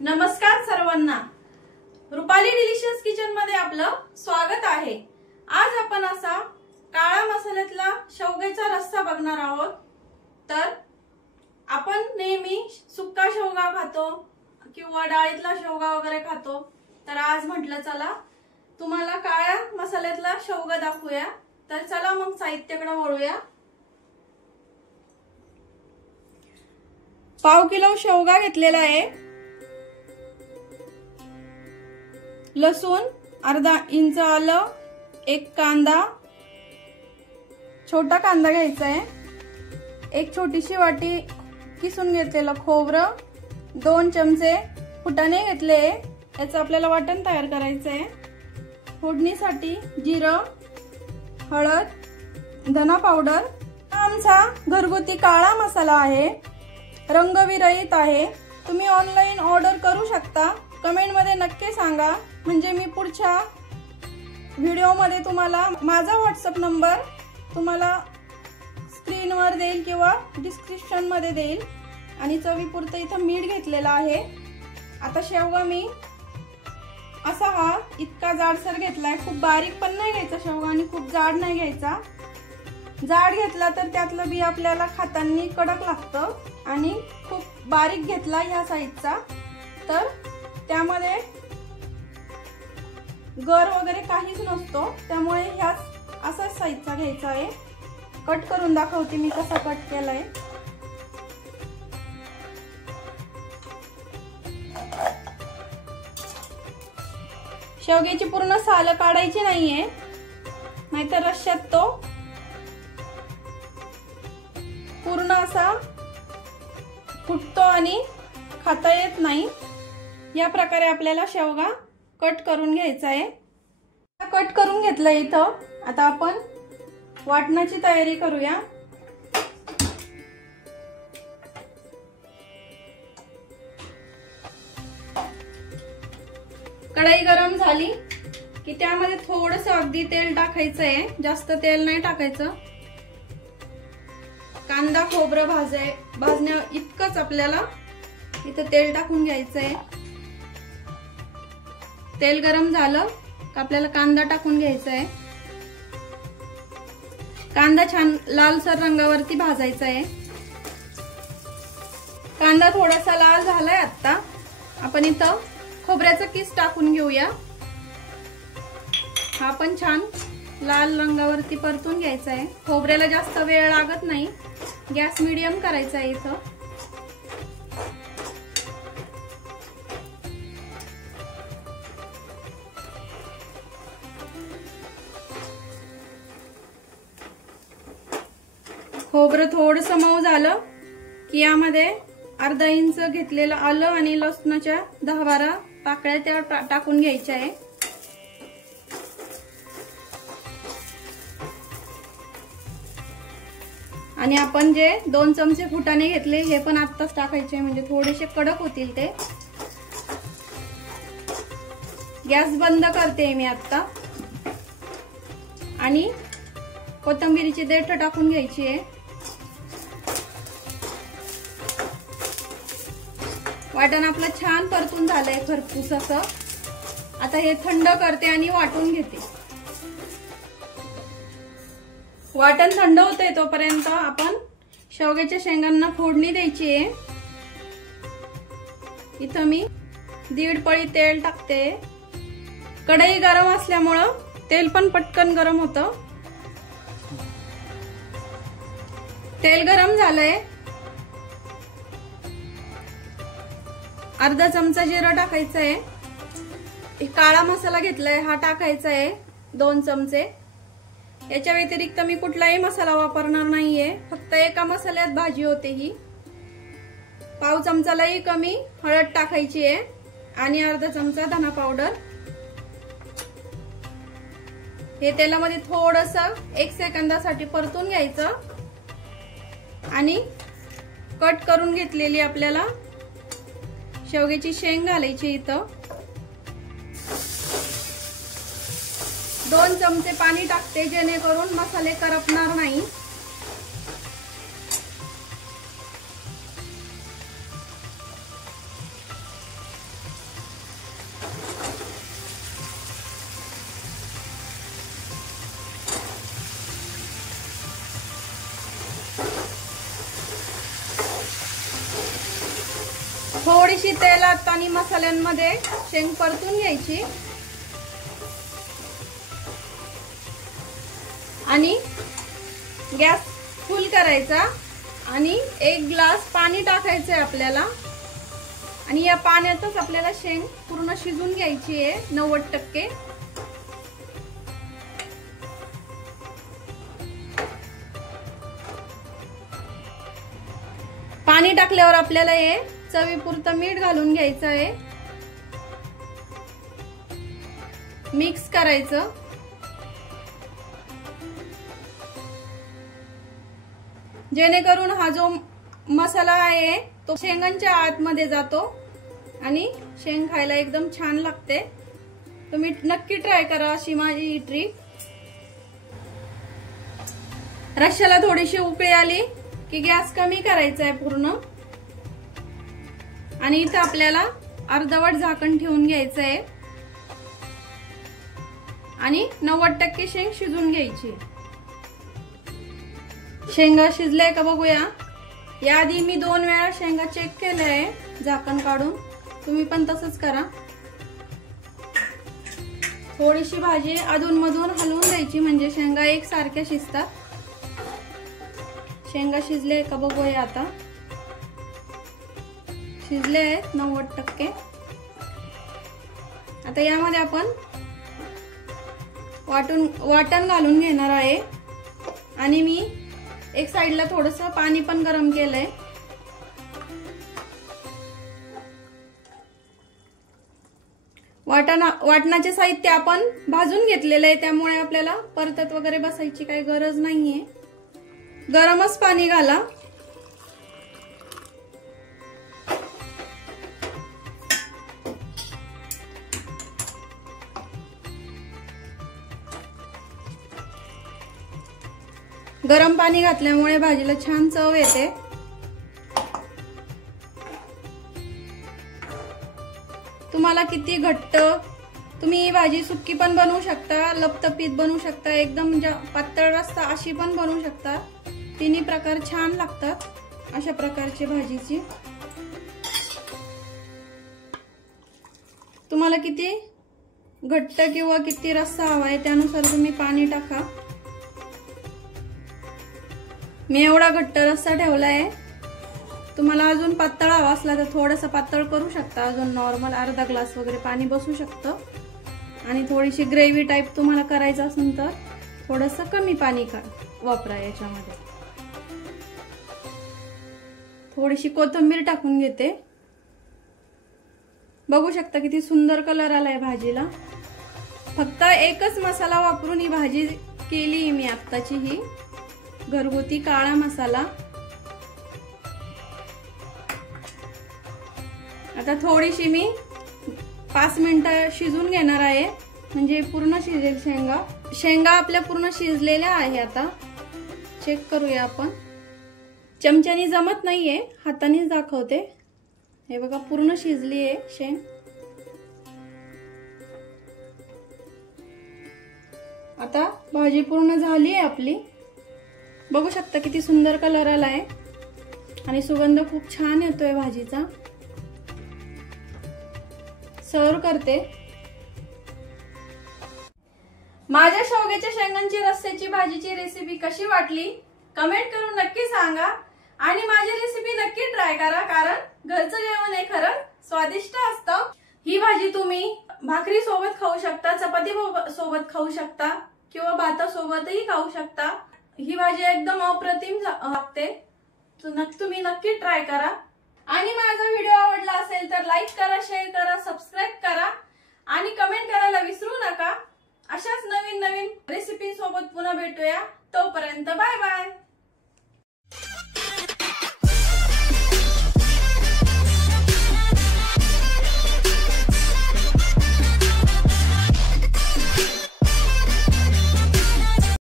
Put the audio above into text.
नमस्कार सर्वांना, Rupali delicious kitchen मध्ये आपलं स्वागत आहे। आज आपण असा काळा मसाल्यातला शेवग्याचा रस्सा बघणार आहोत। तर आपण नेहमी सुक्का शेवगा खातो किंवा डाळीतला शेवगा वगैरे खातो, तर आज म्हटलं चला तुम्हाला काळ्या मसाल्यातला शेवगा दाखवूया। तर चला मग साहित्याकडे वळूया। पाव किलो शेवगा घेतलेला आहे, लसूण अर्धा इंच आलं, एक कांदा, छोटा कांदा घ्यायचा आहे, एक छोटीशी वाटी किसून घेतलेलं खोबरं, 2 चमचे फुटाणे घेतले। याचं आपल्याला वाटण तयार करायचं आहे। फोडणीसाठी जिरं, हळद, धना पावडर। आमचा घरगुती काळा मसाला आहे, रंगविरहित आहे। तुम्ही ऑनलाईन ऑर्डर करू शकता। कमेंट मध्ये नक्की सांगा, म्हणजे मी पुढच्या व्हिडिओ मध्ये तुम्हाला माझा व्हॉट्सअप नंबर तुम्हाला स्क्रीनवर देईल किंवा डिस्क्रिप्शन मध्ये देईल। आणि चवीपुरतं इथं मीठ घेतलेलं आहे। आता शेवगा मी असा हा इतका जाडसर घेतलाय, खूप बारीक पण नाही घ्यायचा शेवगा आणि खूप जाड नाही घ्यायचा। जाड घेतला तर त्यातलं बी आपल्याला खाताना कडक लागतं, आणि खूप बारीक घेतला ह्या साईजचा तर त्यामध्ये गर वगैरे काहीच नसतो, त्यामुळे ह्या असाच साईजचा घ्यायचा आहे। कट करून दाखवते मी कसा कट केलाय। शेवग्याची पूर्ण सालं काढायची नाहीये, नाहीतर रश्श्यात तो पूर्ण असा फुटतो आणि खाता येत नाही। या प्रकारे आपल्याला शेवगा कट करून घ्यायचा आहे। कट करून घेतलं इथं। आता आपण वाटणाची तयारी करूया। कढई गरम झाली की त्यामध्ये थोडंसं अगदी तेल टाकायचं आहे, जास्त तेल नाही टाकायचं। कांदा खोबरं भाजण्या इतकंच आपल्याला इथं तेल टाकून घ्यायचं आहे। तेल गरम झालं का आपल्याला कांदा टाकून घ्यायचा आहे। कांदा छान लालसर रंगावरती भाजायचा आहे। कांदा थोडासा लाल झालाय। आता आपण इथं खोबऱ्याचा किस टाकून घेऊया। हा पण छान लाल रंगावरती परतून घ्यायचा आहे। खोबऱ्याला जास्त वेळ लागत नाही, गॅस मीडियम करायचा आहे इथं। खोबरं थोडंसं मऊ झालं की यामध्ये अर्धा इंच घेतलेलं आलं आणि लसणाच्या 10-12 पाकळ्या त्या टाकून घ्यायच्या आहे। आणि आपण जे 2 चमचे फुटाणे घेतले हे पण आत्ताच टाकायचे, म्हणजे थोडेसे कडक होतील ते। गॅस बंद करते मी आता। आणि कोथिंबीरची देठ टाकून घ्यायची आहे। वाटण आपलं छान परतून झालंय खरपूस असं। आता हे थंड करते आणि वाटून घेते। वाटण थंड होतंय तोपर्यंत आपण शेवग्याच्या शेंगांना फोडणी द्यायची आहे। इथं मी 1.5 पळी तेल टाकते। कढई गरम असल्यामुळं तेल पण पटकन गरम होतं। तेल गरम झालंय। अर्धा चमचा जिरं टाकायचं आहे। काळा मसाला घेतलाय हा टाकायचा आहे 2 चमचे। याच्या व्यतिरिक्त मी कुठलाही मसाला वापरणार नाहीये, फक्त एका मसाल्यात भाजी होते ही। पाव चमचालाही कमी हळद टाकायची आहे आणि अर्धा चमचा धना पावडर। हे तेलामध्ये थोडंसं 1 सेकंदासाठी परतून घ्यायचं। आणि कट करून घेतलेली आपल्याला शेवग्याची शेंग घालायची इथं। 2 चमचे पाणी टाकते, जेणेकरून मसाले करपणार नाही। थोडीशी तेलात आणि मसाल्यांमध्ये शेंग परतून घ्यायची आणि गॅस फुल करायचा आणि 1 ग्लास पाणी टाकायचं आहे आपल्याला आणि या पाण्यातच आपल्याला शेंग पूर्ण शिजून घ्यायची आहे 90%. पाणी टाकल्यावर आपल्याला हे चवीपुरतं मीठ घालून घ्यायचं आहे. मिक्स करायचं. जेणेकरून हा जो मसाला आहे तो शेंगांच्या आतमध्ये जातो आणि शेंग खायला एकदम छान लागते. तुम्ही नक्की ट्राय करा अशी माझी ही ट्रिक. रश्श्याला थोडीशी उकळी आली की गॅस कमी करायचा आहे पूर्ण आणि इथं आपल्याला अर्धवट झाकण ठेवून घ्यायचं आहे आणि 90% शेंग शिजून घ्यायची. शेंगा शिजल्या का बघूया. याआधी मी 2 वेळा शेंगा चेक केले आहे झाकण काढून. तुम्ही पण तसंच करा. थोडीशी भाजी अधूनमधून हलवून द्यायची म्हणजे शेंगा एकसारख्या शिजतात. शेंगा शिजले का बघूया. आता शिजले आहेत 90%. आता यामध्ये आपण वाटण घालून घेणार आहे आणि मी एक साइडला थोडंसं पाणी पण गरम केलंय. वाटणाचे साहित्य आपण भाजून घेतलेलं आहे त्यामुळे आपल्याला परतत वगैरे बसायची काही गरज नाहीये. गरमच पाणी घाला. गरम पाणी घातल्यामुळे भाजीला छान चव येते. तुम्हाला किती घट्ट, तुम्ही ही भाजी सुक्की पण बनवू शकता, लपतपीत बनवू शकता, एकदम पातळ रस्सा अशी पण बनवू शकता. तिन्ही प्रकार छान लागतात अशा प्रकारची भाजीची. तुम्हाला किती घट्ट किंवा किती रस्सा हवा आहे त्यानुसार तुम्ही पाणी टाका. मी एवढा घट्ट रस्सा ठेवलाय. तुम्हाला अजून पातळ हवा असला तर थोडंसं पातळ करू शकता. अजून नॉर्मल अर्धा ग्लास वगैरे पाणी बसू शकतं आणि थोडीशी ग्रेव्ही टाईप तुम्हाला करायचं असेल तर थोडंसं कमी पाणी वापरा. याच्यामध्ये थोडीशी कोथिंबीर टाकून घेते. बघू शकता किती सुंदर कलर आलाय भाजीला. फक्त एकच मसाला वापरून ही भाजी केली मी आत्ताची, ही घरगुती काळा मसाला. आता थोडीशी मी 5 मिनिटं शिजून घेणार आहे म्हणजे पूर्ण शिजेल शेंगा. शेंगा आपल्या पूर्ण शिजलेल्या आहे. आता चेक करूया आपण. चमच्यानी जमत नाहीये, हातानेच दाखवते. हे बघा पूर्ण शिजली आहे शेंग. आता भाजी पूर्ण झाली आहे आपली. बघू शकता किती सुंदर कलर आलाय आणि सुगंध खूप छान येतोय भाजीचा. सर्व करते. माझ्या शेवग्याच्या शेंगांची रस्स्याची भाजीची रेसिपी कशी वाटली कमेंट करून नक्की सांगा आणि माझी रेसिपी नक्की ट्राय करा, कारण घरचं जेवण हे खरं स्वादिष्ट असतं. ही भाजी तुम्ही भाकरी सोबत खाऊ शकता, चपाती सोबत खाऊ शकता किंवा भातासोबतही खाऊ शकता. ही भाजी एकदम अप्रतिम लागते. तुम्ही नक्की ट्राय करा आणि माझा व्हिडिओ आवडला असेल तर लाईक करा, शेअर करा, सबस्क्राईब करा आणि कमेंट करायला विसरू नका. अशाच नवीन नवीन रेसिपी सोबत पुन्हा भेटूया. तोपर्यंत बाय बाय.